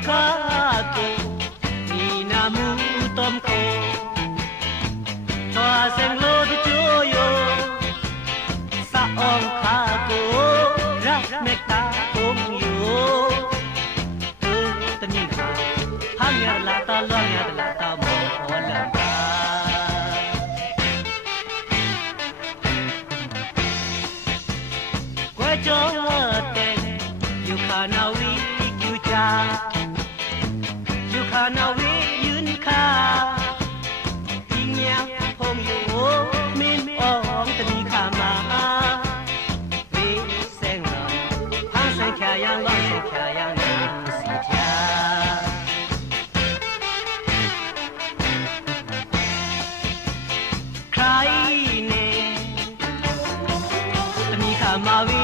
Lokaku Ninamu Tomko Toaseng lo tujuyo Saong kaku Rak mekta kumyo Teninga Hanya lata luangnya lata moholamba Kue joten Yukanawi Yuja Yukanawi Yunka Inyang Hong Yu Min Ong Tani Kama Vi Seng Lon Hang Seng Kya Yang Long Seng Kya Yang Nang Si Tia Cry Ne Tani Kama Vi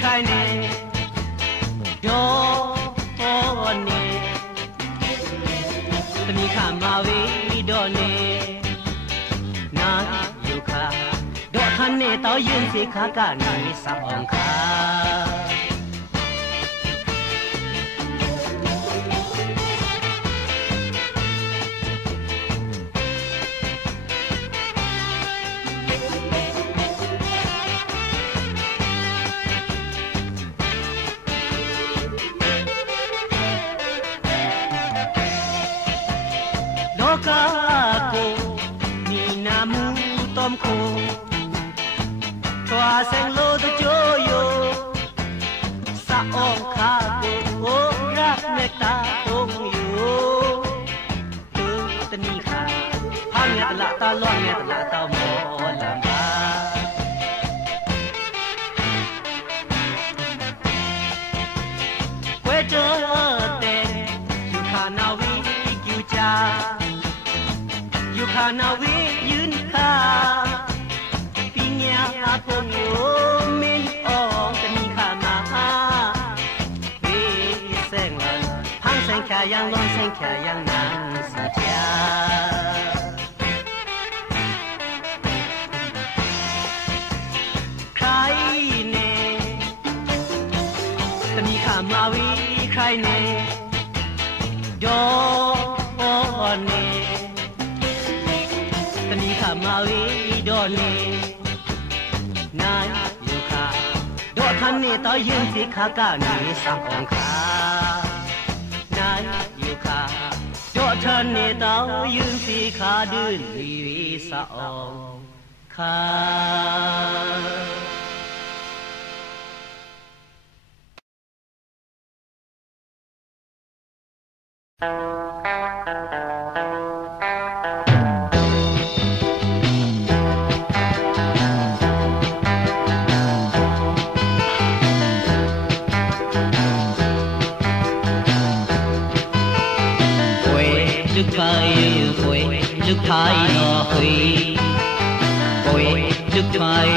Cry Ne Do Ne Tani Kama Vi Do Ne Na Yuka Do Than Ne Tao Yun Si Kha Ka Ni Sa Ong Kha Lokaku Ninamu Tomko Toaseng lo tujuyo Saong kaku Rak mekta kumyo Teninga Hanya lata luangnya lata moholamba Kue joten Yukanawi Yuja Yukanawi Yunka Pinya Apong Yu Min Ong Tani Kama Vi Seng Lon Hang Seng Kya Yang Long Seng Kya Yang Nang Si Tia Cry Ne Tani Kama Vi Cry Ne Do Ne Tani Kama Vi Do Ne Na Yuka Do Than Ne Tao Yun Si Kha Ka Ni Sa Ong Kha Na Yuka Do Than Ne Tao Yun Si Kha Dun Ni Sa Ong Kha Đức Phai quê Đức Phai nó quê quê Đức Phai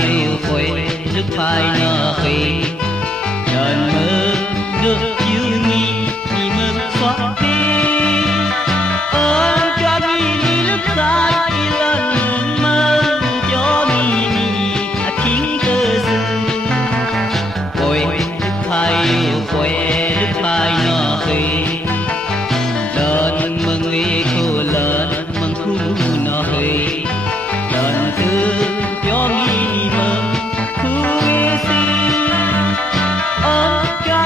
quê Đức Phai nó quê Đợn mơ nước yêu nhi Nhi mơ xóa đi Ơn cho đi đi lúc xa đi lần mơ cho mi khiến cơ dư quê Đức Phai quê Đức Phai nó quê Đợn mừng ý khu lớn mừng khu nó hơi Đợn tư cho mi mừng khu ý si Ơn cho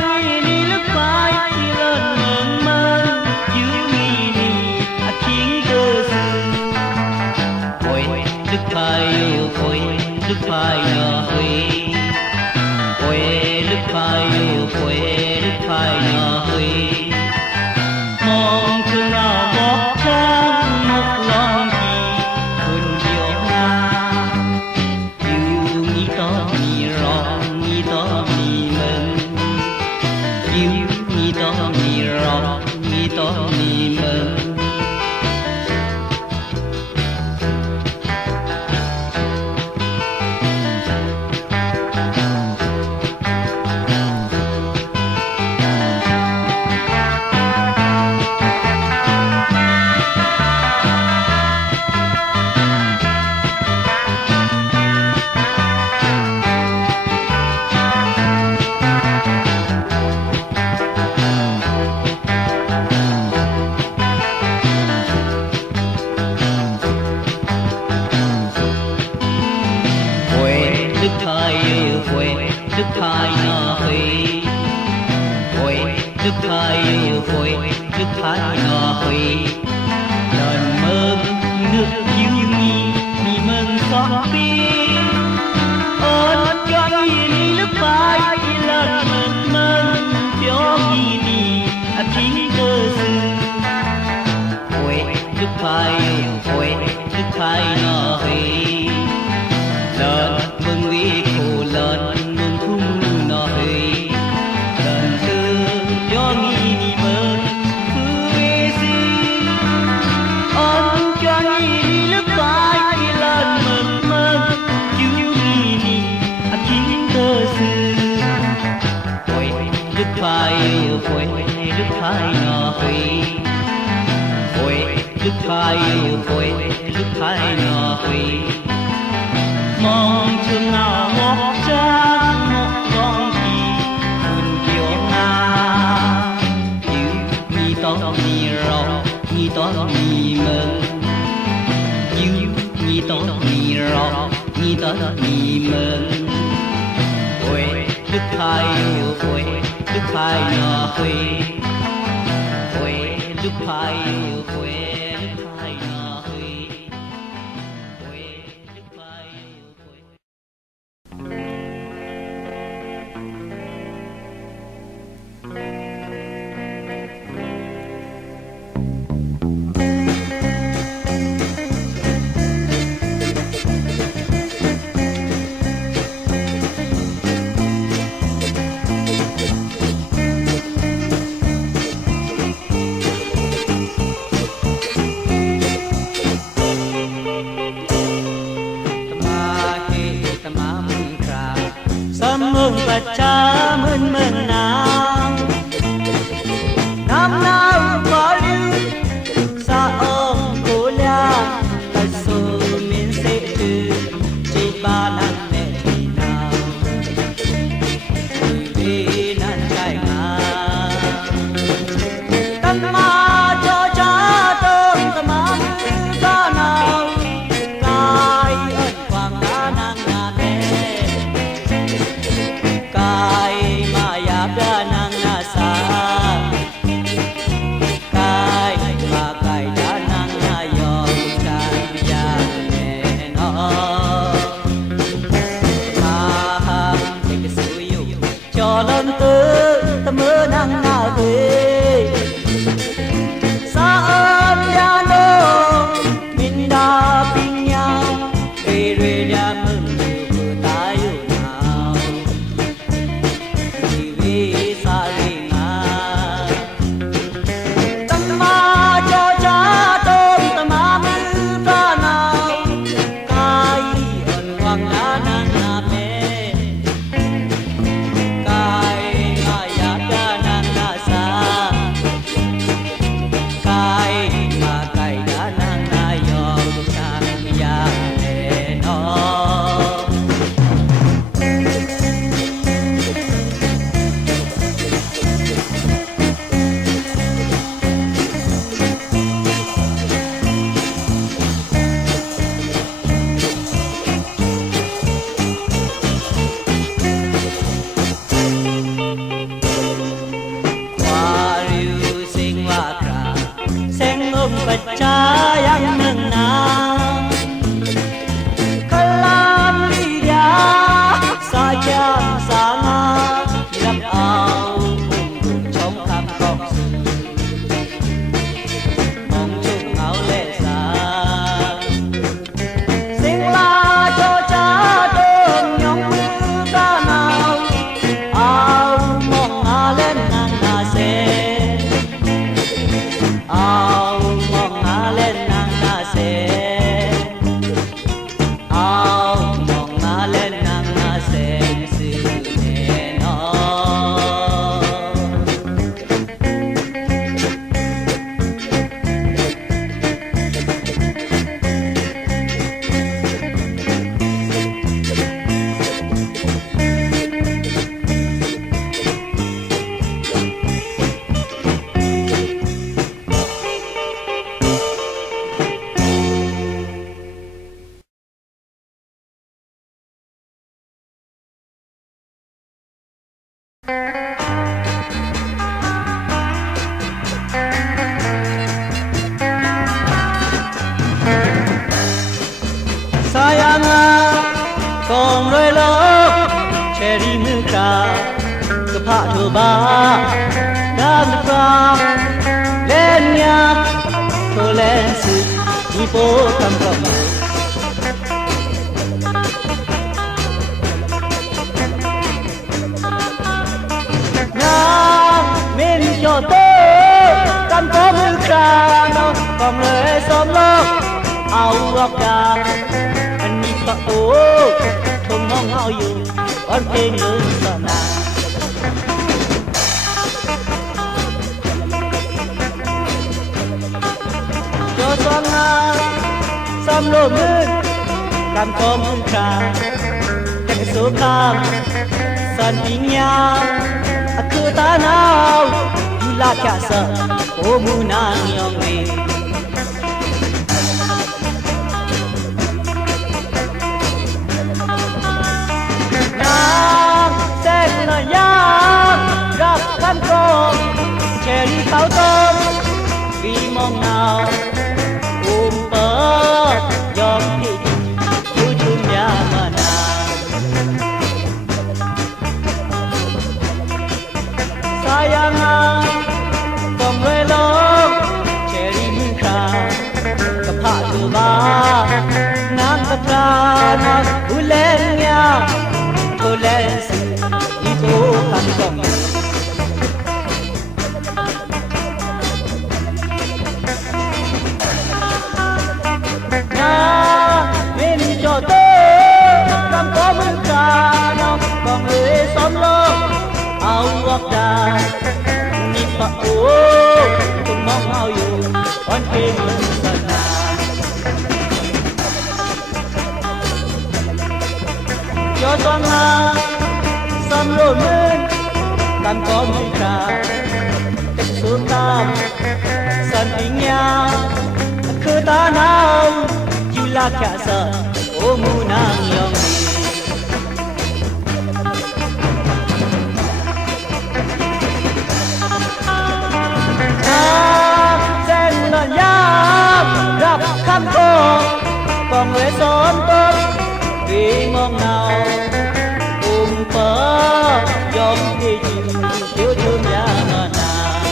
đức thái nó huy quê đức thái yêu quê đức thái nó huy lần mơ nước yêu mi mi mừng xót bi ơn cho ni nước phai lần mừng mừng cho ni anh chính cơ sư quê đức thái yêu quê đức thái nó huy lần mừng đi khổ lần mừng khung nó huy lần tư cho ni mơ quê sư ơn cho ni nước phai lần mừng mừng chiếu ni anh chính cơ sư quê đức thái yêu quê đức thái nó huy quê đức thái yêu quê đức thái nó huy mong thương nào ngọc trắng ngọc con thì buồn kiều nga yêu mi to mi rau mi to mi mừng yêu mi to mi rau mi to mi mừng quê đức thái yêu quê đức thái nó huy quê đức thái yêu quê đức thái nó huy quê đức thái yêu quê cha mơn mơn nào năm nào có lưu xa ôm cố lia thật sự miền sẽ từ chỉ ba năm mẹ thì nào vì nan trai ngà tâm ma cho cha tôm tâm ma ta nào cai ân hoàng đã năng ngà mẹ kai maya nang nasa kai ma kai da nang ayo chan yang ne no ma ham take suyu cho lần tư tâm mơ nang na về sa ơn ya no min da ping nhau về re ya mừng ta yêu nào Kai 你不看看我。cho tôi căn có mưa ca nó còn lời xóm lo áo gọc ca anh đi bắt ô không ngon ngao dù con trên lưng sợ nàng cho xoan nga xóm lô mưa căn có mưa ca cái số cam sân tình nhau cứ ta nào là cả sợ ô mu na nhong đi na sen na ya gặp căn con trên tàu tôm vì mong nào bơ giọt thịt vui chung nhà mà sayang tong le lo cherry min kha ka pha tu ba nang ka tra na ulen ya to len si i ko kan kong na min cho to kam ko min kha no kong le som lo ao gọc đà nhìn bạc ô cùng mong ao dù con thêm lần lần nào cho xoan nga xăm lô lên tam có mùi trà cách số tam sân tình nhau cứ ta nào dù là cả sợ ô mu nàng nhong gặp khăn khô còn người xóm tốt vì mong nào cùng phở giống thì chịu thiếu thương nhà mà nào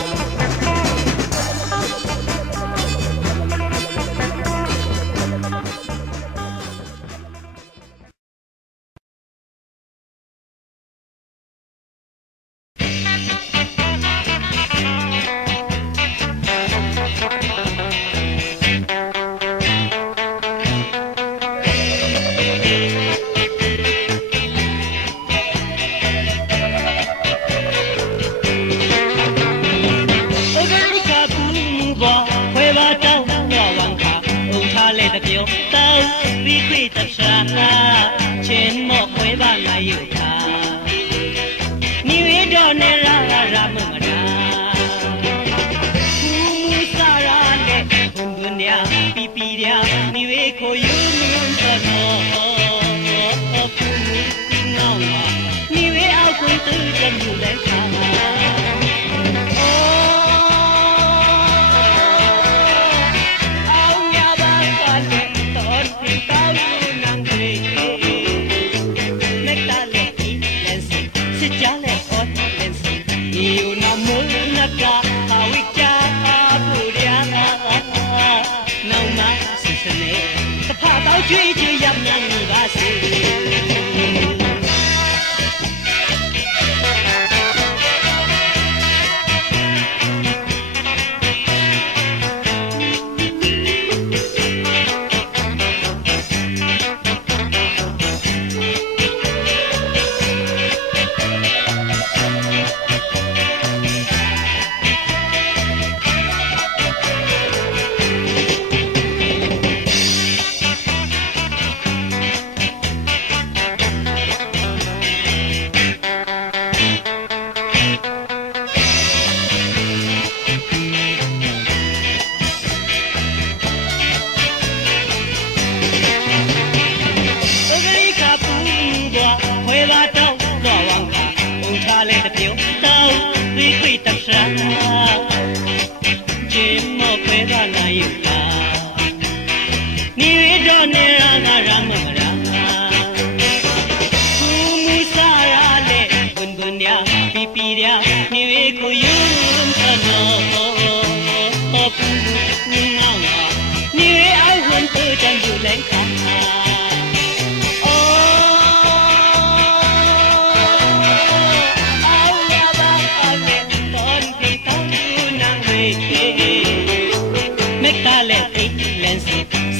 Ni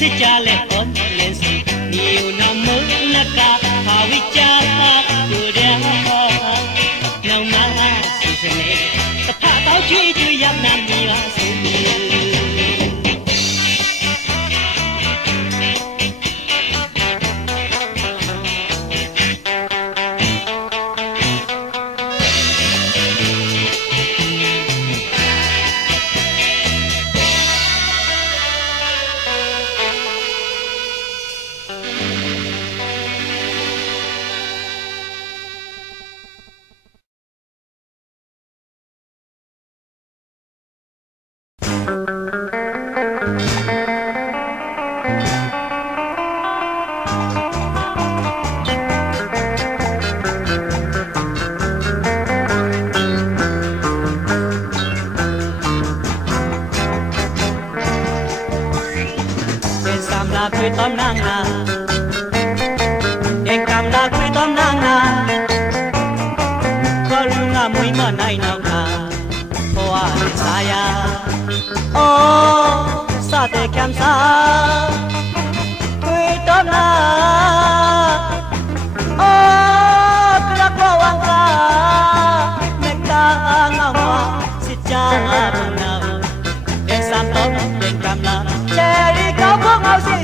စစ်ကြလဲဟောလင်းစီမြေနမုနကဟာဝိချာကိုရနောင်မစီစနေတဖတ်တော့ချွေချွေရနာမီပါဆိုคุยต้อมนางนาเองกำลาคุยต้อมนางนาควาริวงามวยมาในนาวขาเพราะว่าแต่สายาโอ้ซาแต่แคมซาคุยต้อมนาโอ้รักว่าวังกาไม่กล้าเงาหัวสิจ้าบุญนาเองสามต้นเองกำลาเชริเขาพวกเอาสิ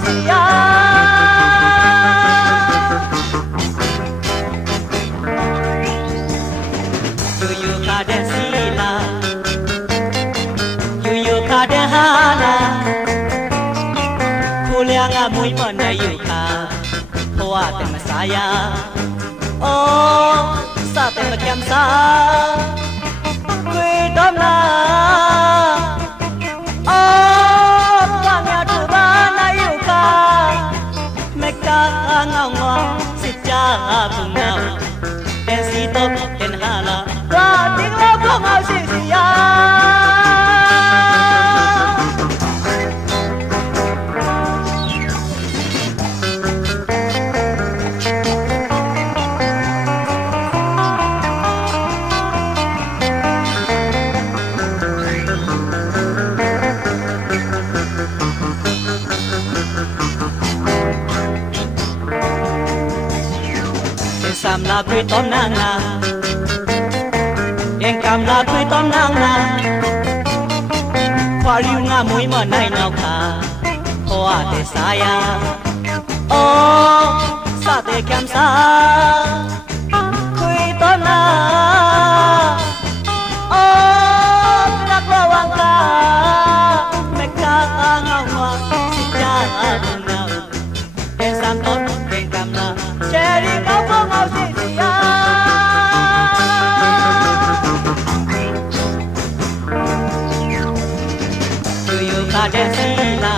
de sila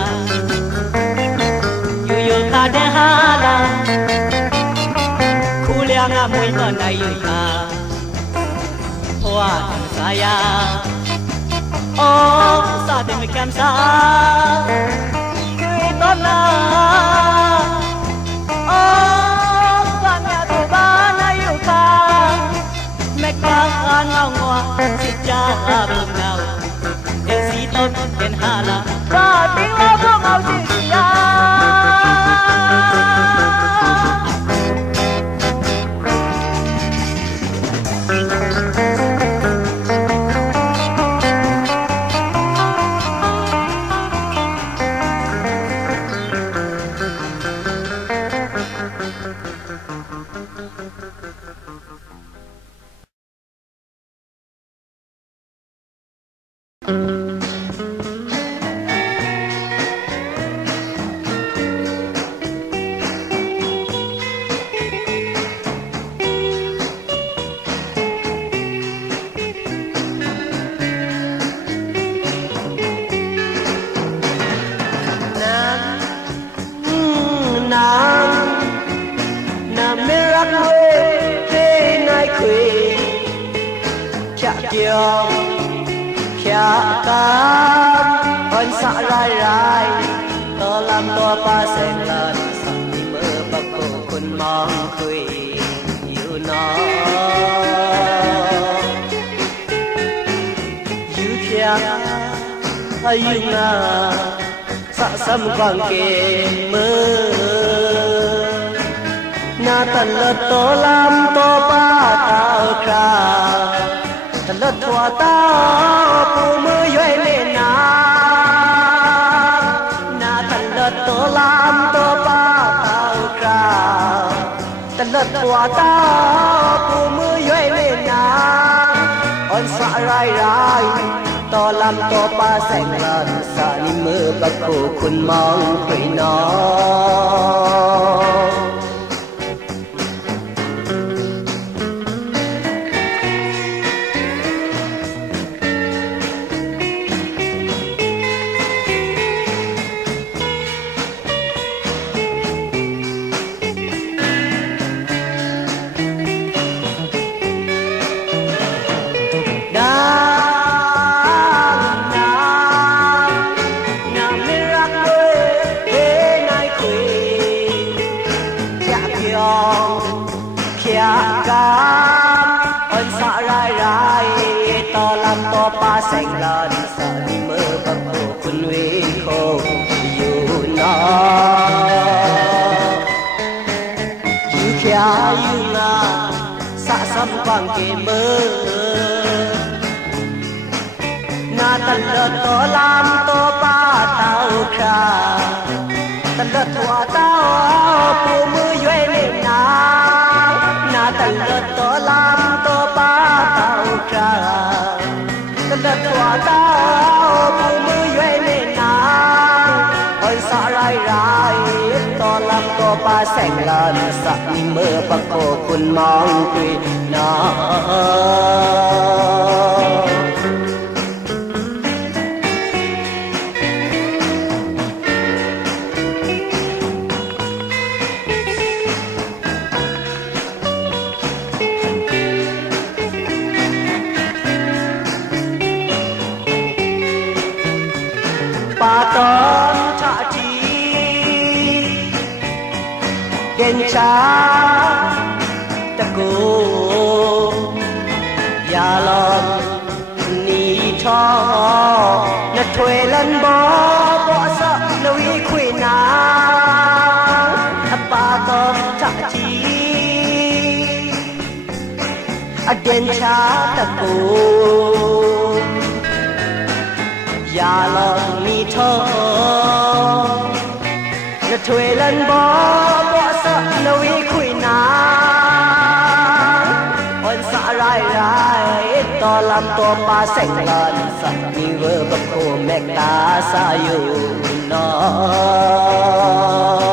yo ka de hala kulia nga moi ma nai yu ka hoa sa ya oh sa de me kam sa kui to na oh ba nya tu ba nai yu ka me ka nga ngwa si cha bu ngao si to den hala ba ting la bo ngao si ya สำคัญเกมือนาตันเลิศโตลำโตป้าตาคราตันเลิศทัวตาปูมือย้อยเล่นนานาตันเลิศโตลำโตป้าตาคราตันเลิศทัวตาปูมือย้อยเล่นนาอ่อนสะไรต่อลำต่อป้าแสงลานสานิมือประโคคุณมองคุยน้องป้าแสงลานสานิเมื่อบังโอคุณวิโคอยู่นออยู่แค่อยู่นาสะสำฟังเกมือนาตันเลิศโตลำโตป้าเต้าคราตันเลิศทัวเต้าปูมือย้อยเล่นนานาตันเลิศโตลำโตป้าเต้าคราตันเลิศทัวเต้าปูมือย้อยเล่นนาอ่อนสะไรต่อลำโตป้าแสงลานสักนิเมื่อประโคคุณมองคุยน้อป้าตอนชาจีเด่นชาตะโกอย่าลองหนีท่อนัดถวยลันบ่สะนวีคุยนาป้าตอนชาจีเด่นชาตะโกอย่าลองมีท่อจะถวยลันบ่สะนวีคุยนาอ่อนสะไรต่อลำตัวป้าแสงลานสักมีเวอร์บังโคแมกตาสาอยู่นอก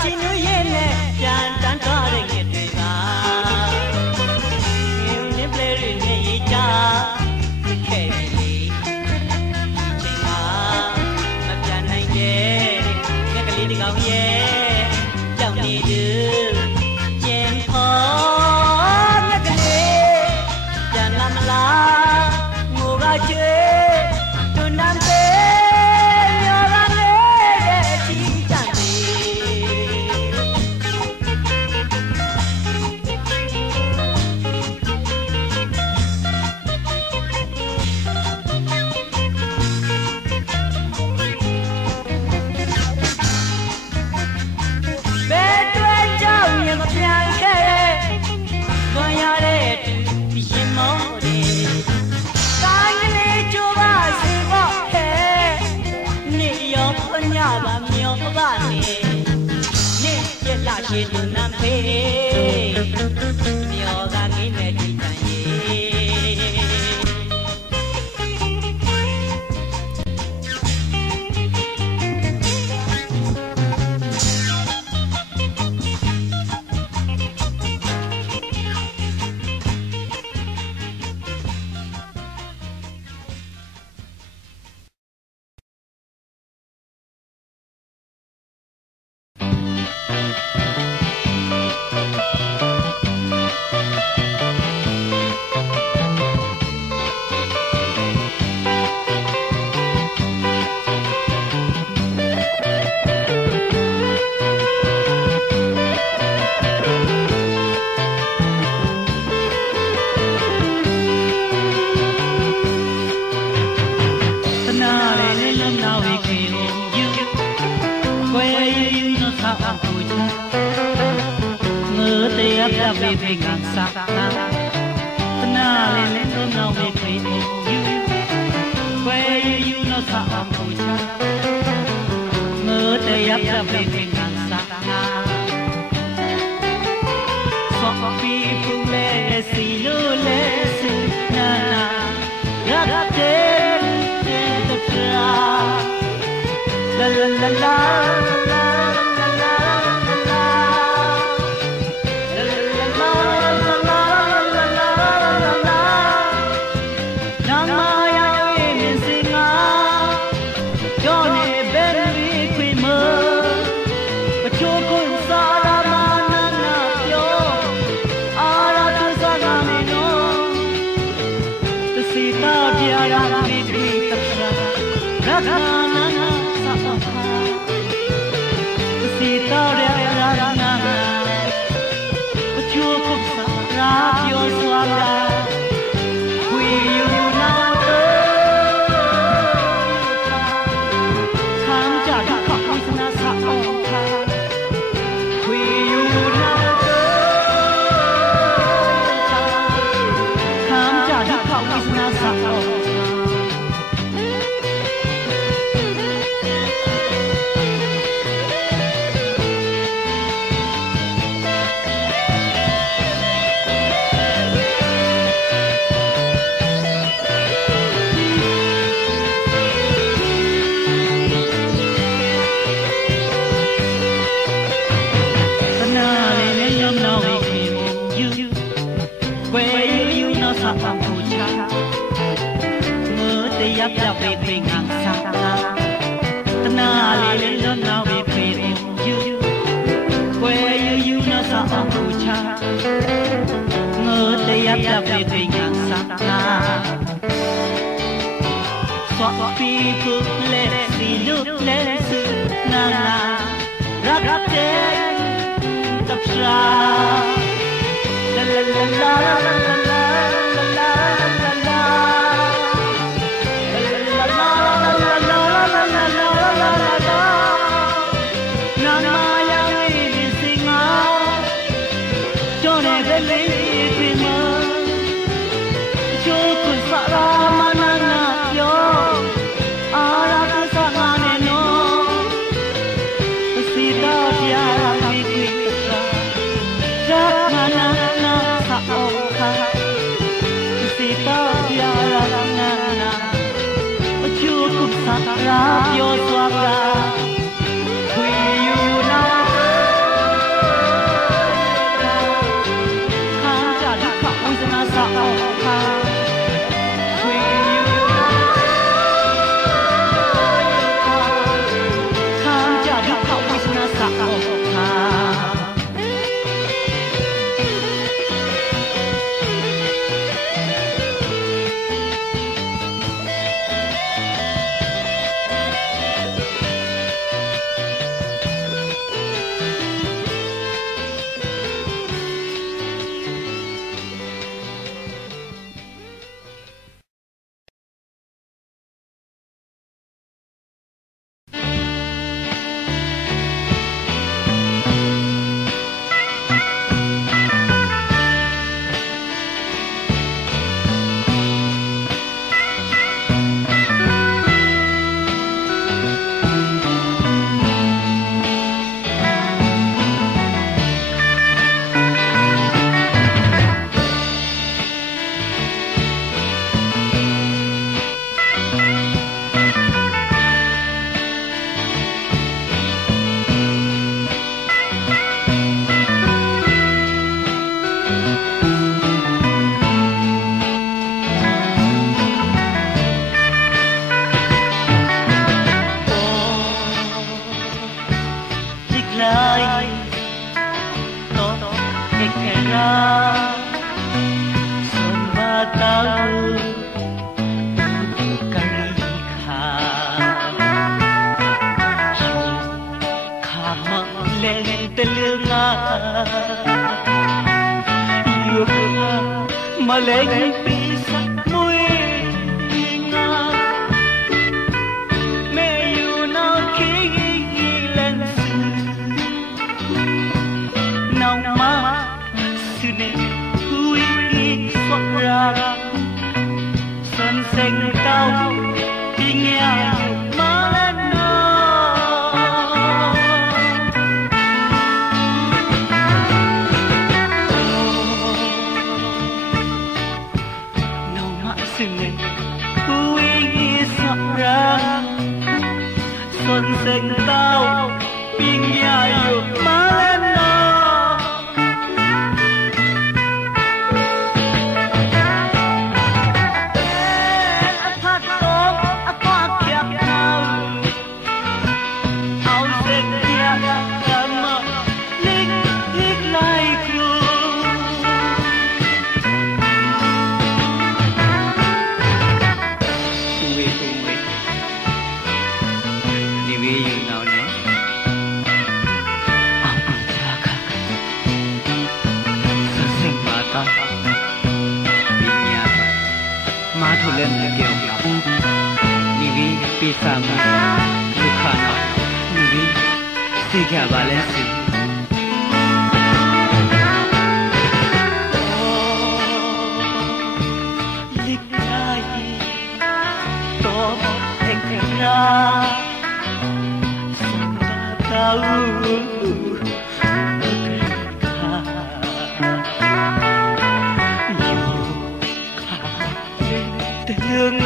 ချီနွေးရဲ့နဲ့ပြန်တန်းသွားတဲ့ငယ်တွေကနင်းပလဲတွေနဲ့ရကြခဲ့ပြီလေချိန်ကမပြန်နိုင်တဲ့ငယ်ကလေးတစ်ကောင်ရဲ့ကြောက်နေသူကျင်ခေါ်ငယ်ကလေးပြန်လာမလားငိုကကျွေးတွန်းတန်းပေးရှင်သူနံဖေးမျောကငင်းနဲ့ဒီတန်ရေBaby, I'm sorry. Tonight, let me know me please you. Where you know some puja. Murder up the baby, I'm sorry. Some people let's see you, let's see. Na na, got the crowd. La la la la. People let's see, look, let's see, na na, rock the crowd, la la la la la la la la la la, la la la la la la la la, na na ya we sing out, don't ever leave me more, joke sara manana yo. lai to ekera son batau karikha khama len telunga yuka maleng pisa muinga me you know kilens now ma sune hui swara sun seng tao pinya malano xuân sinh tao pin nhà yêu má lên nó phát tốt phát kẹp nào áo xinh đẹp cảm linh hít lại lên kêu ni vi pisa ma lukha na ni vi si kya ba le si likai to ekra samba tau thương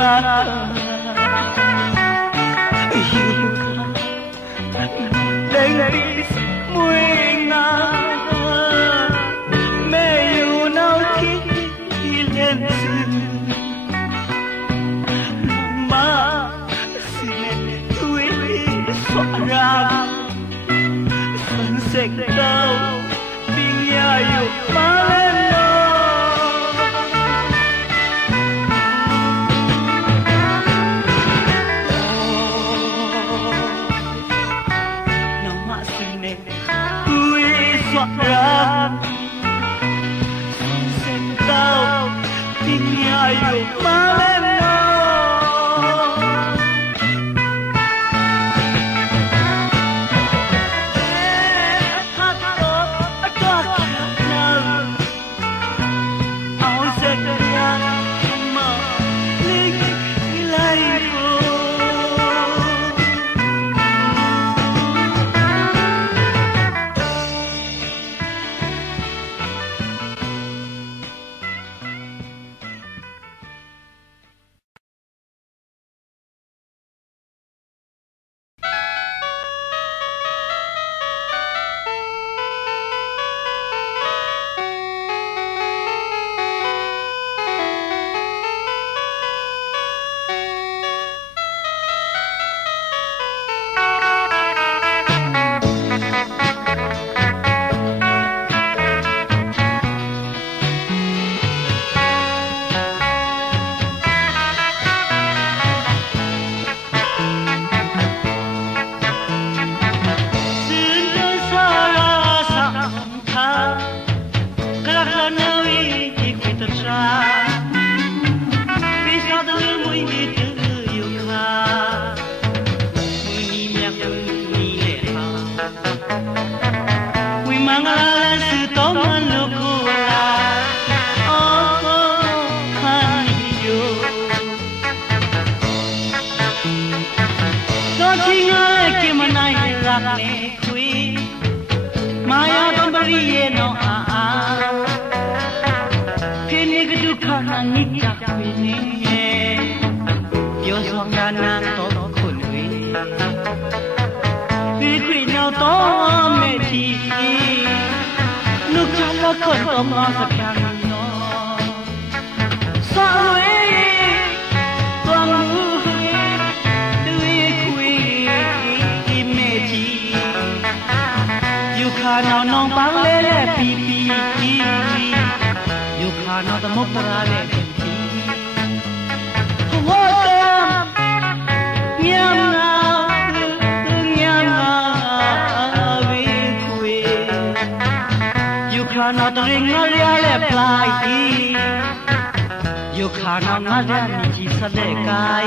đánh mùi ngà mẹ yêu nào khi lên rừng mà xin tuổi xóa ra sân sạch đau tình nhà yêu má lên ra sen tao tình nhà yêu má lên nó hát tốt cho kẹp nào áo xanh nha mà linh lại Maya Bambari no Pini Dukana Nika Pini Yosongana to Kunwi Vikri no to Meti Nukala Koto Masakano Sawe Twangu Dui Kui Imeti ขาหนาวน้องปังเล่เล่ปีปีอยู่ขาหนาวตะมกตราเล่ปีปีหัวกำยามงายามงาวิคุยอยู่ขาหนาวตะริงงาเล่เล่ปลายอยู่ขาหนาวงาเล่มีจีสะเล่กาย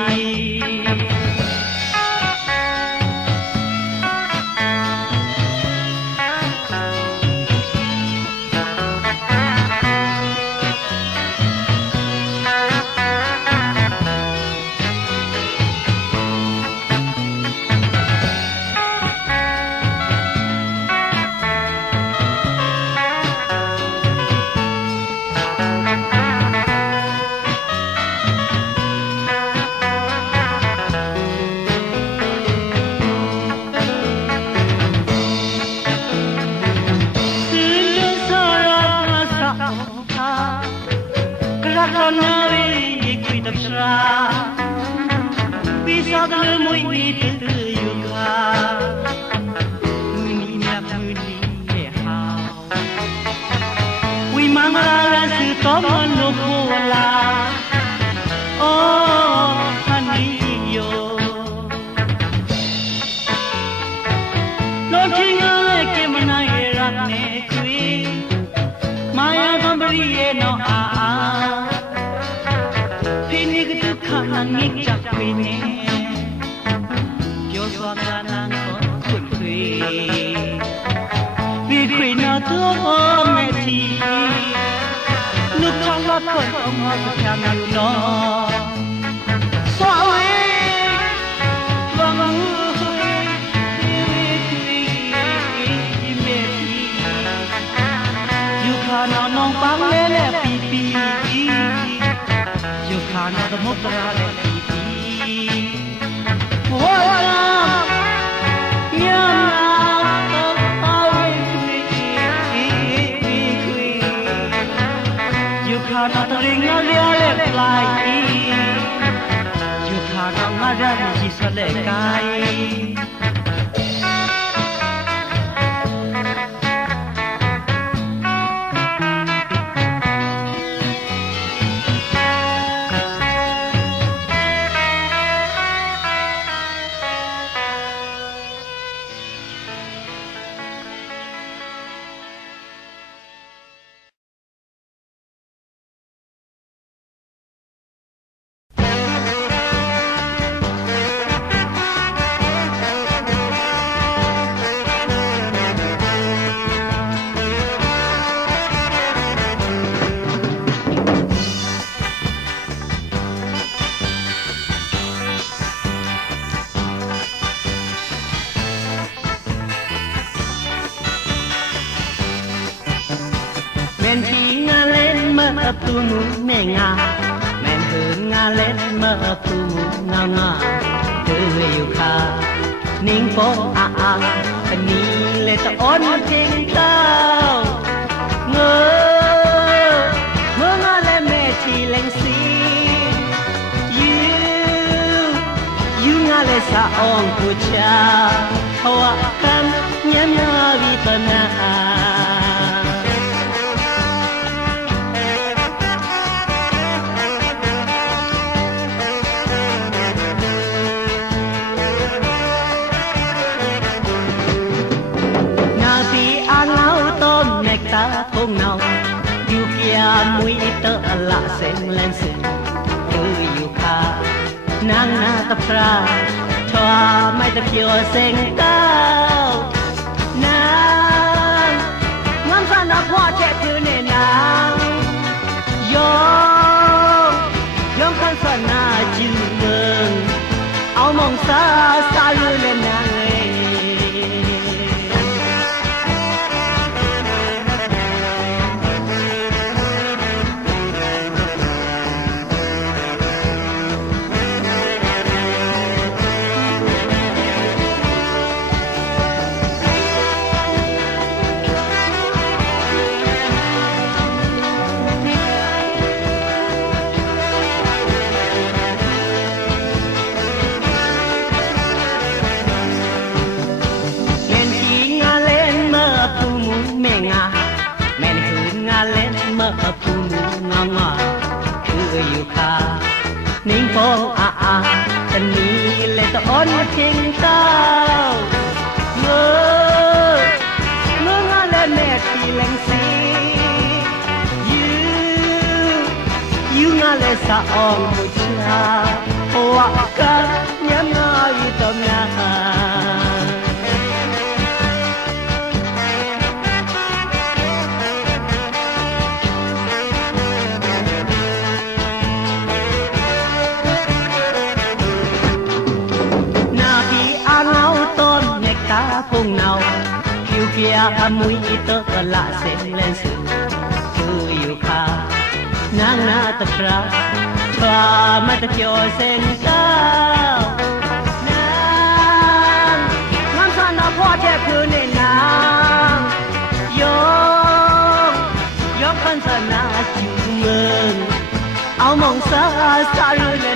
ตูมูแม่งาแม่นเหินงาเล็ดเมื่อตูมูงางาเธออยู่ค่ะนิ่งโปอาปนีเลยตะอ้อนจริงเต้าเงางาและแม่ชีเล็งสียูงาและสะอองกูชาเพราะว่ากันยันนาวิตนาทงเนาอยู่เกียมุยเตอละเซงเลนสิคืออยู่คานางนาตะพราทว่าไม่ตะเพียวเซงเก้านางงามฟันนักว่าเจ็ดคือเนนางยองคันสนาจือเมืองเอามองซาลือเลนาง feeling you nga le sa ong mu cha wa ka nya nga yi to na na bi a ngau ton ne ka phung nau kiu kia mui to la sen len su yu kha nang na ta tra chwa ma ta kyo sen sao nang ngang san na pho che khu ne nang yo kan sa na chu mừng áo mong sa sa ru le